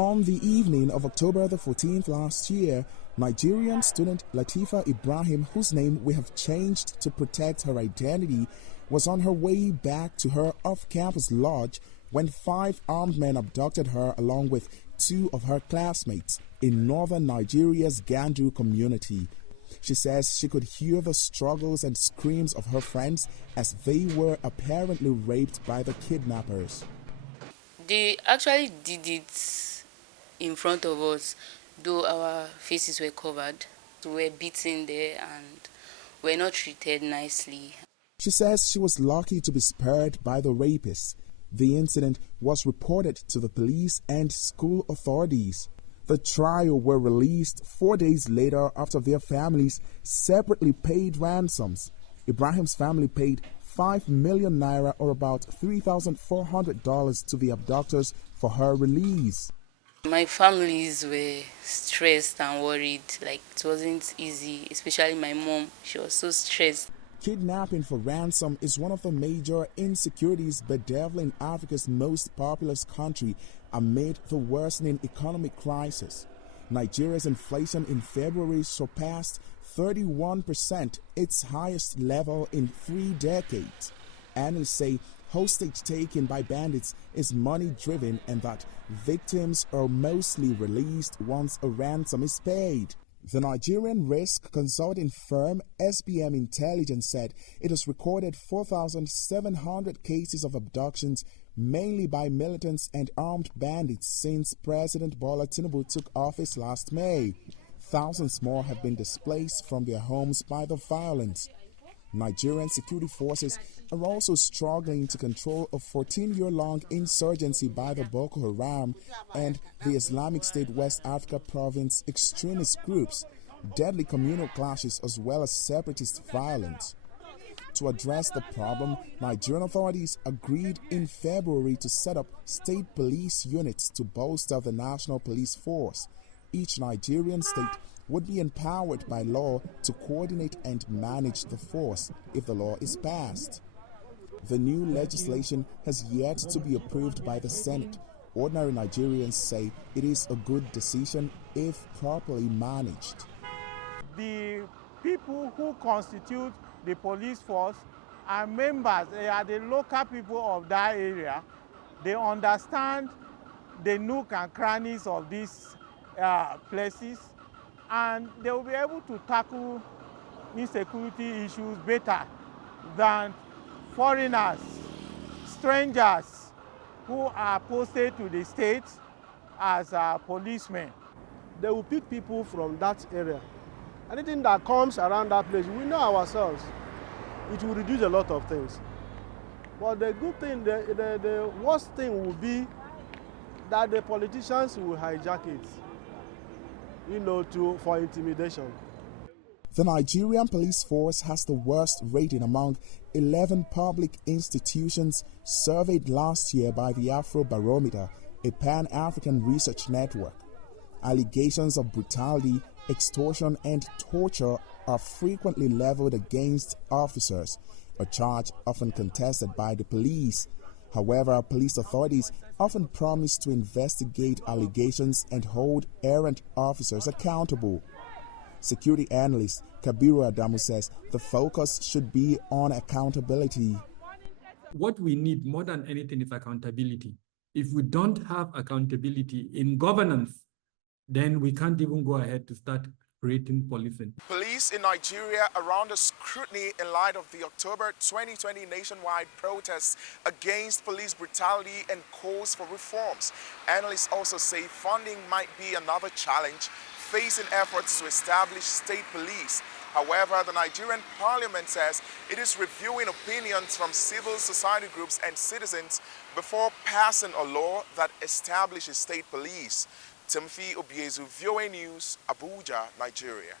On the evening of October the 14th last year, Nigerian student Latifa Ibrahim, whose name we have changed to protect her identity, was on her way back to her off-campus lodge when 5 armed men abducted her along with 2 of her classmates in northern Nigeria's Gandu community. She says she could hear the struggles and screams of her friends as they were apparently raped by the kidnappers. They actually did it in front of us, though our faces were covered. We were beaten there and were not treated nicely. She says she was lucky to be spared by the rapists. The incident was reported to the police and school authorities. The trio were released 4 days later after their families separately paid ransoms. Ibrahim's family paid 5 million naira, or about $3,400, to the abductors for her release. My families were stressed and worried, like it wasn't easy, especially my mom. She was so stressed. Kidnapping for ransom is one of the major insecurities bedeviling Africa's most populous country amid the worsening economic crisis. Nigeria's inflation in February surpassed 31%, its highest level in 3 decades. Analysts say hostage taking by bandits is money-driven and that victims are mostly released once a ransom is paid. The Nigerian risk consulting firm SBM Intelligence said it has recorded 4,700 cases of abductions, mainly by militants and armed bandits, since President Bola Tinubu took office last May. Thousands more have been displaced from their homes by the violence. Nigerian security forces are also struggling to control a 14-year-long insurgency by the Boko Haram and the Islamic State West Africa province extremist groups, deadly communal clashes as well as separatist violence. To address the problem, Nigerian authorities agreed in February to set up state police units to bolster the national police force. Each Nigerian state would be empowered by law to coordinate and manage the force if the law is passed. The new legislation has yet to be approved by the Senate. Ordinary Nigerians say it is a good decision if properly managed. The people who constitute the police force are members, they are the local people of that area. They understand the nook and crannies of these places, and they will be able to tackle insecurity issues better than foreigners, strangers who are posted to the state as policemen. They will pick people from that area. Anything that comes around that place, we know ourselves, it will reduce a lot of things. But the good thing, the worst thing will be that the politicians will hijack it, for intimidation. The Nigerian police force has the worst rating among 11 public institutions surveyed last year by the Afrobarometer, a pan-African research network. Allegations of brutality, extortion, and torture are frequently leveled against officers, a charge often contested by the police. However, police authorities often promise to investigate allegations and hold errant officers accountable. Security analyst Kabiru Adamu says the focus should be on accountability. What we need more than anything is accountability. If we don't have accountability in governance, then we can't even go ahead to start creating policing. Police in Nigeria are under scrutiny in light of the October 2020 nationwide protests against police brutality and calls for reforms. Analysts also say funding might be another challenge facing efforts to establish state police. However, the Nigerian parliament says it is reviewing opinions from civil society groups and citizens before passing a law that establishes state police. Timothy Obiezu, VOA News, Abuja, Nigeria.